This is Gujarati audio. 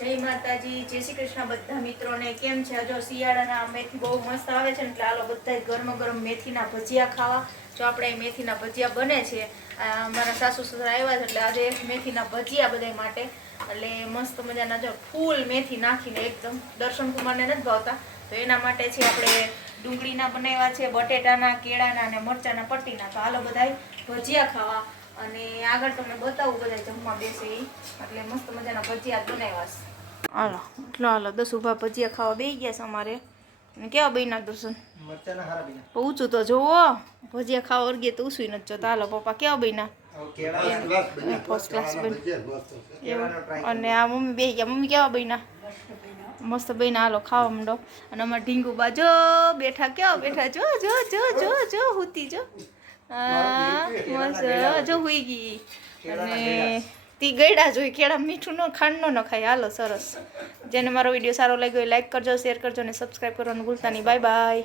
જય માતાજી, જય શ્રી કૃષ્ણ બધા મિત્રોને. કેમ છે? જો શિયાળાના મેથી બહુ મસ્ત આવે છે ને, એટલે આલો બધા ગરમ ગરમ મેથીના ભજીયા ખાવા. જો આપણે મેથીના ભજીયા બને છે મારા સાસુ સસરા આવ્યા છે, એટલે આજે મેથીના ભજીયા બધા માટે. એટલે મસ્ત મજાના જો ફૂલ મેથી નાખીને એકદમ. દર્શન કુમારને નથી ભાવતા. તો એના માટે છે આપણે ડુંગળીના બનાવ્યા છે, બટેટાના, કેળાના અને મરચાના પટ્ટીના. તો આલો બધાય ભજીયા ખાવા. અને આગળ તમને બતાવું બધા જમવા બેસે એટલે મસ્ત મજાના ભજીયા બનાવ્યા છે. હાલો એટલો હાલો દસ ઊભા ભજીયા ખાવા બે ગયા છે અમારે. અને કેવા બન્યા દર્શન? ઊંચું તો જોવો ભજીયા ખાવા વર્ગીએ તો ઊંચું નથી જોતા. હાલો પપ્પા કેવા બન્યા? ફર્સ્ટ ક્લાસ બન કેળાનો અને આ મમ્મી બે ગયા. મમ્મી કેવા બન્યા? મસ્ત બન્યા. હાલો ખાવા માંડો. અને અમારા ઢીંગુ બા જો બેઠા કેવા બેઠા? જો જો જો જો જો હુતી જો. મસ્ત જો હુઈ ગઈ. અને તી ગયડા જોઈ કેળા મીઠું ન, ખાંડ ન નખાય હાલો, સરસ. જેને મારો વીડિયો સારો લાગ્યો હોય લાઈક કરજો શેર કરજો અને સબસ્ક્રાઈબ કરવાનું ભૂલતા નહીં. Bye bye